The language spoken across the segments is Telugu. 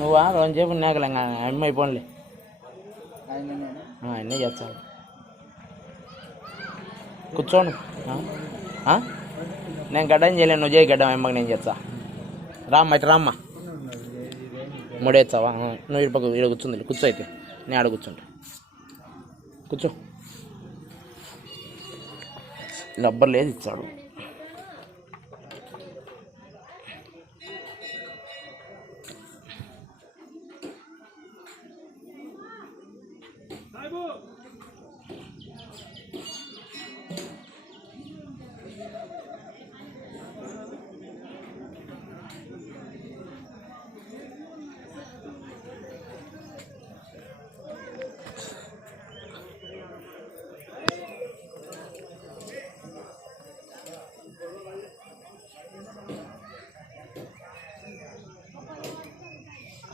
నువ్వా రోజు చెప్పు నాకలే అమ్మ అయిపోన్లే అన్నీ చేస్తాను కూర్చోను నేను గడ్డం చేయలేను నువ్వు చేయి గడ్డం అమ్మకి నేను చేస్తా రామ్మ అయితే రామ్మ ముడేస్తావా నువ్వు ఇటు పక్క ఇక్కడ కూర్చుంది కూర్చో అయితే నేను ఆడ కూర్చుంటా కూర్చో రబ్బర్ లేదు ఇచ్చాడు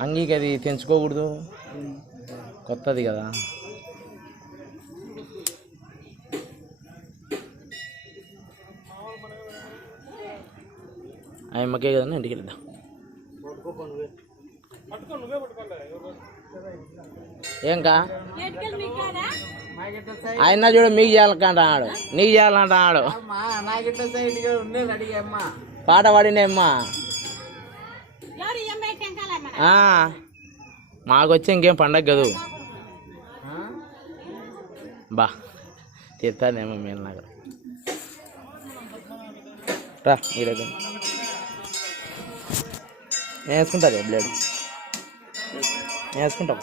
అంగీకి అది తెంచుకోకూడదు కొత్తది కదా అమ్మకే కదా ఇంటికి వెళ్దాం ఏంకా ఆయన చూడ మీకు చేయాలంటాడు నీకు చేయాలంటాడు పాట పాడినమ్మా మాకు వచ్చి ఇంకేం పండగ కదూ బా తీస్తానేమో మీరు నాకు రా ఈ దగ్గర నేను వేసుకుంటా బ్లేడ్ నేను వేసుకుంటాం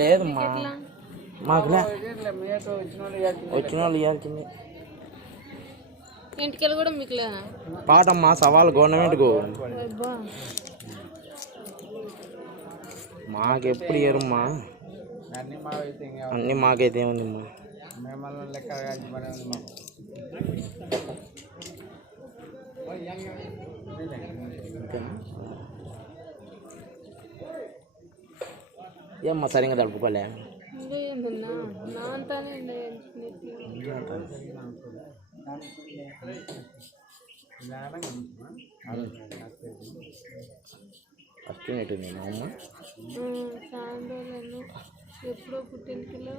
లేదమ్మా మాకులే వచ్చిన వాళ్ళు ఇవ్వాల్సింది ఇంటికెళ్ళి కూడా మీకు లేదా పాటమ్మా సవాల్ గవర్నమెంట్కు మాకెప్పుడు ఇయ్యరమ్మా అన్నీ మాకైతే ఏముందమ్మా ఏమ్మా సరిగ్గా తడుపుకోలే ఫస్ట్ నెట్టుంది మా అమ్మ ఎప్పుడో పుట్టింటిలో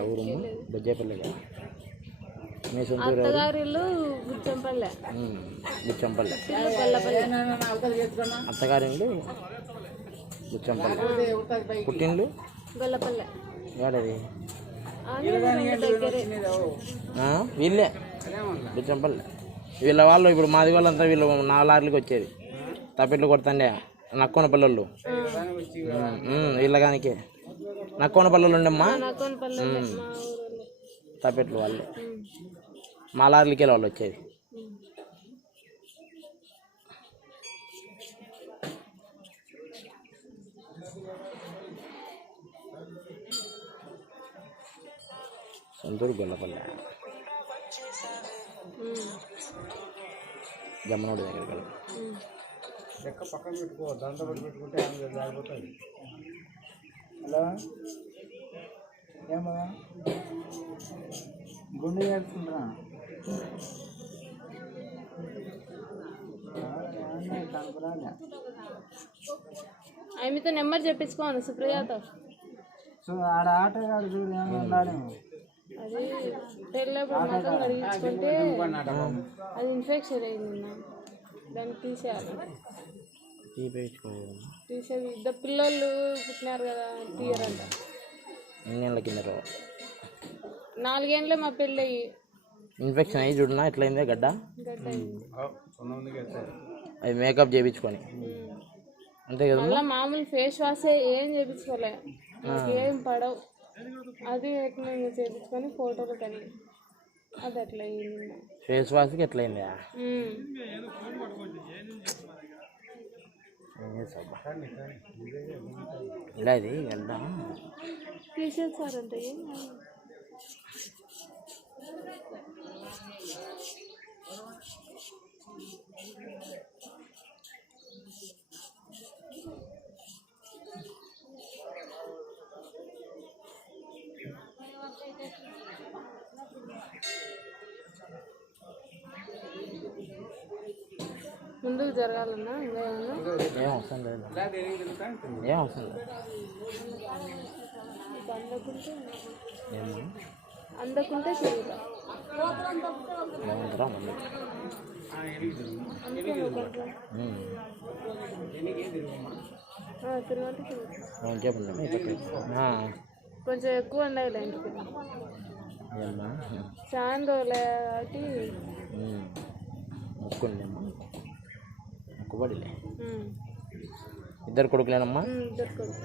ఎవరు బొజ్జేపల్లిగా మీ సొంత అత్తగారిల్లు గుచ్చంపల్లె గుచ్చంపల్లె అత్తగారిల్లు గుచ్చంపల్లె పుట్టిండ్లు గొల్లపల్లె ఏడది దగ్గరే వీళ్ళే గుచ్చంపల్లె వీళ్ళ వాళ్ళు ఇప్పుడు మాది వాళ్ళంతా వీళ్ళు 4 లారీలకి వచ్చేది తప్పెట్లు కొడతాండే నక్కోన పల్లెళ్ళు వీళ్ళగానికే నక్కోన పల్లెలు ఉండమ్మా తప్పెట్లు వాళ్ళు మా లారీలకి వాళ్ళు వచ్చేది సొంతూరు గొల్లపల్లె జమ్మనోడి దగ్గర ఎక్క పక్కన పెట్టుకో దాంతో పెట్టుకుంటే జారిపోతుంది హలో ఏమదా గుండె చేస్తుంటా ఆమెతో నెంబర్ చెప్పించుకోవాలి సుప్రజాతో సో ఆడ ఆటగాడు చూడు ఏమన్నాడేమో అది తెల్లప్పుడు మొత్తం కడిగించుకుంటే అది ఇన్ఫెక్షన్ అయింది దాన్ని తీసేయాలి తీసేది ఇద్దరు పిల్లలు పుట్టినారు కదా తీయరంట ఎన్నేళ్ళ కింద 4 ఏళ్ళే మా పెళ్ళి ఇన్ఫెక్షన్ అయ్యి చూడనా ఎట్లయిందే గడ్డ అది మేకప్ చేయించుకొని అంతే కదా మళ్ళీ మామూలు ఫేస్ వాష్ ఏం చేయించుకోలే ఏం పడవు అది ఎట్లా చేయించుకొని ఫోటోలు కానీ అది అట్లా అయింది ఫేస్ వాష్కి ఎట్లయిందా ఇలా ఇది గడ్డ తీసేసారంటే ముందుకు జరగాలన్నా ఇంకా ఏమన్నా ఏం అవసరం లేదు, ఏం అవసరం లేదు. ఇప్పుడు అందకుంటే ఏమో అందకుంటే తిరుగుతా ఏమంటారా మళ్ళీ తిరగంటే తిరుగుతా కొంచెం ఎక్కువ ఉండాలి ఇంటికి ఏమ్మా చాలా రోజులే కాబట్టి మొక్కుండేమ్మా, మొక్కుబడిలే. ఇద్దరు కొడుకులేనమ్మా? ఇద్దరు కొడుకు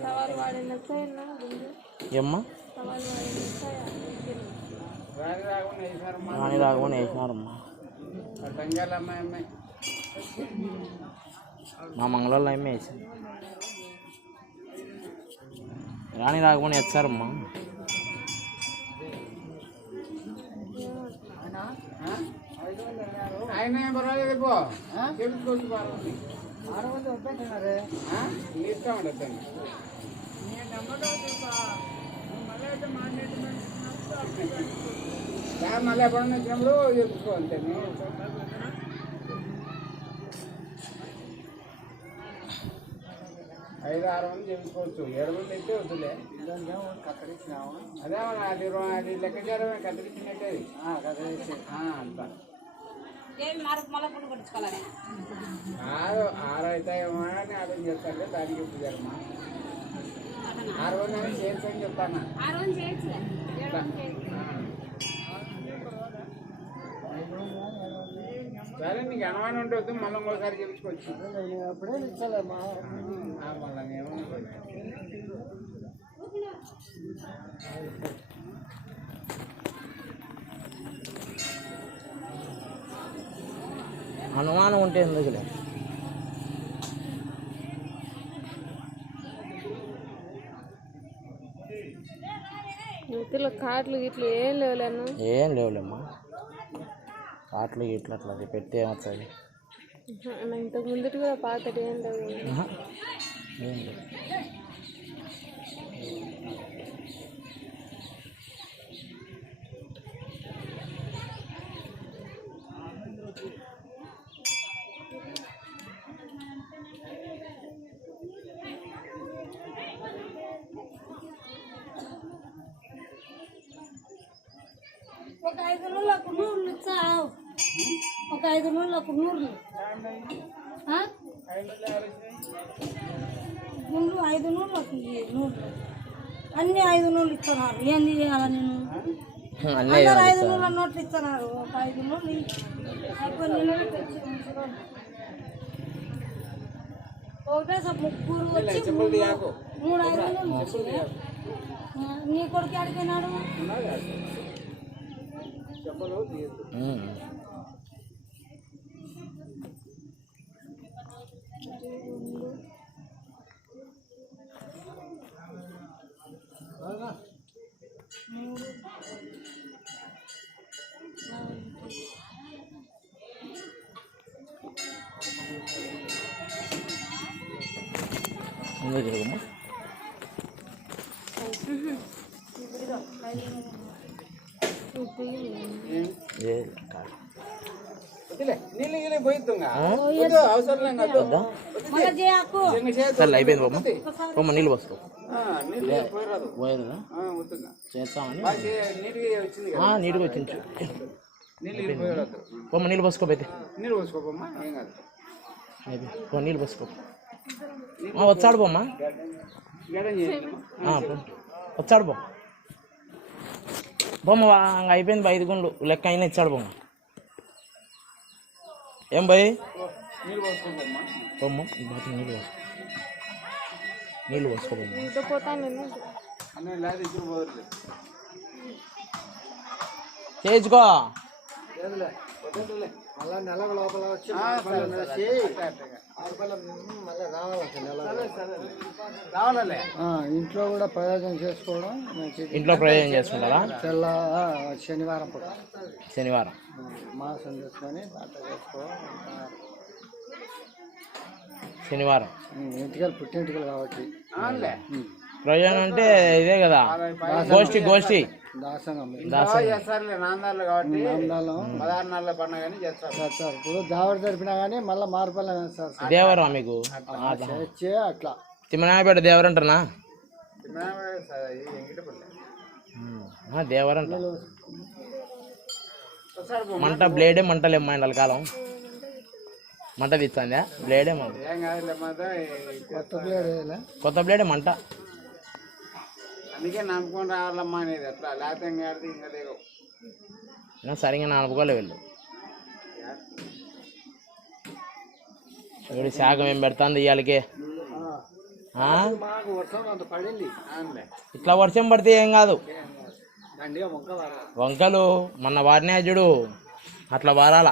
సవాలు వాడిన ఏమ్మా సవాలు వాడిన రాణి రాఘవన్ వేసినారమ్మా. మా మంగళవాళ్ళు ఏమే వేసింది, రాణి రాఘవన్ వేస్తారమ్మా. ఆయన పర్వాలేదు చెప్పుకోవచ్చు, ఇస్తా ఉండదు మళ్ళీ ఎప్పుడన్నా వచ్చినప్పుడు చెప్పుకో అంతే. 5-6 మంది చెప్పుకోవచ్చు, 7 మంది అయితే వద్దులే. అదే అది లెక్కచారమే కత్తిరించినట్టే అంత కాదు. 6 అవుతాయేమో అని ఆలోచన చేస్తాను, దానికి ఎప్పుడు జరమా 6 మంది చేయొచ్చు అని చెప్తాను. సరే నీకు అనుమానం ఉంటే వద్దు, మళ్ళీ ఇంకోసారి చెప్పుకోవచ్చు. మళ్ళీ అనుమానం ఉంటే ఎందుకులే. వృత్తిలో కాట్లు గిట్లు ఏం లేవులేనా? ఏం లేవులేమ్మా, కాట్లు గిట్లు అట్లా పెడితే ఏమవుతుంది? ఇంతకు ముందుటి కూడా పాతటి ఏం లేవు. ఏం లేదు. ఒక 5 రోజులకు 100 ఇచ్చావు, ఒక 5 రోజులకు 100 ముందు 5 రోజులకు 100 అన్ని 5 రోజులు ఇస్తున్నారు. ఏంది చేయాలా నేను? అందరు 5 రోజుల నోట్లు ఇస్తున్నారు. ఒక 5 రోజులు ఒకటే ముగ్గురు వచ్చి 3 5 రోజులు. నీ కొడుకు అడిగినాడు చెప్పలు తీయద్దు. ముందు తిరగమ్మా. నీళ్ళు పోయిద్దుగా అవసరం లేదు. సరే అయిపోయింది బామ్మ, బొమ్మ నీళ్ళు పోస్తావు పోయిరాదు పోయేదా వస్తుందా చేస్తామని నీట్గా వచ్చింది. నీట్గా వచ్చింది. నీళ్ళు వెళ్ళిపోయొద్దు. బొమ్మ నీళ్ళు పోసుకోపోతే నీళ్ళు పోసుకోపమ్మా, ఏం కాదు. అయిపోయి నీళ్ళు పోసుకో వచ్చాడు బొమ్మ గడం చేయండి. వచ్చాడు బొమ్మ బొమ్మ అయిపోయింది 5 గుండ్లు లెక్క అయినా ఇచ్చాడు బొమ్మ. ఏం భయ్ నీళ్ళు పోసుకోపమ్మా. బొమ్మ నీళ్ళు పోసుకో బొమ్మ. ఇంట్లో పోతాను నేను. అన్నీ లేదు ఇప్పుడు పోదులే. చేయించుకో మళ్ళా నెలకు లోపల వచ్చి రావాలే. ఇంట్లో కూడా ప్రయోజనం చేసుకోవడం మంచిది. ఇంట్లో ప్రయోజనం చేసుకుంటారా? శనివారం పూట శనివారం మాసం చేసుకొని అట్లా చేసుకోవడం. శనివారం ఇంటికలు పుట్టింటికలు కాబట్టి ప్రయోజనం అంటే ఇదే కదా, గోష్ఠి చేస్తారులే. నాందాలు కాబట్టి 16 నెలల పండుగ కానీ చేస్తారు. ఇప్పుడు దావడి జరిపినా కానీ మళ్ళీ మార్పల్లా వేస్తారు దేవరా మీకు చర్చే అట్లా. తిమ్మనాయపేట దేవరంటారా? దేవరంట మంట బ్లేడే మంటలే ఎండాల కాలం మంట తీస్తుందా? బ్లేడే మంట ఏం కాదులే మాత్రం కొత్త బ్లేడే మంట. అందుకే నమ్ముకొని రావాలమ్మా అనేది అట్లా, లేకపోతే ఇంకా లేవు. సరిగా నలుపుకోలే వెళ్ళు. ఇప్పుడు శాఖం ఏం పెడుతుంది ఇవాళకి? ఇట్లా వర్షం పడితే ఏం కాదు. వంకలు మొన్న వారినే చూడు అట్లా వారాల.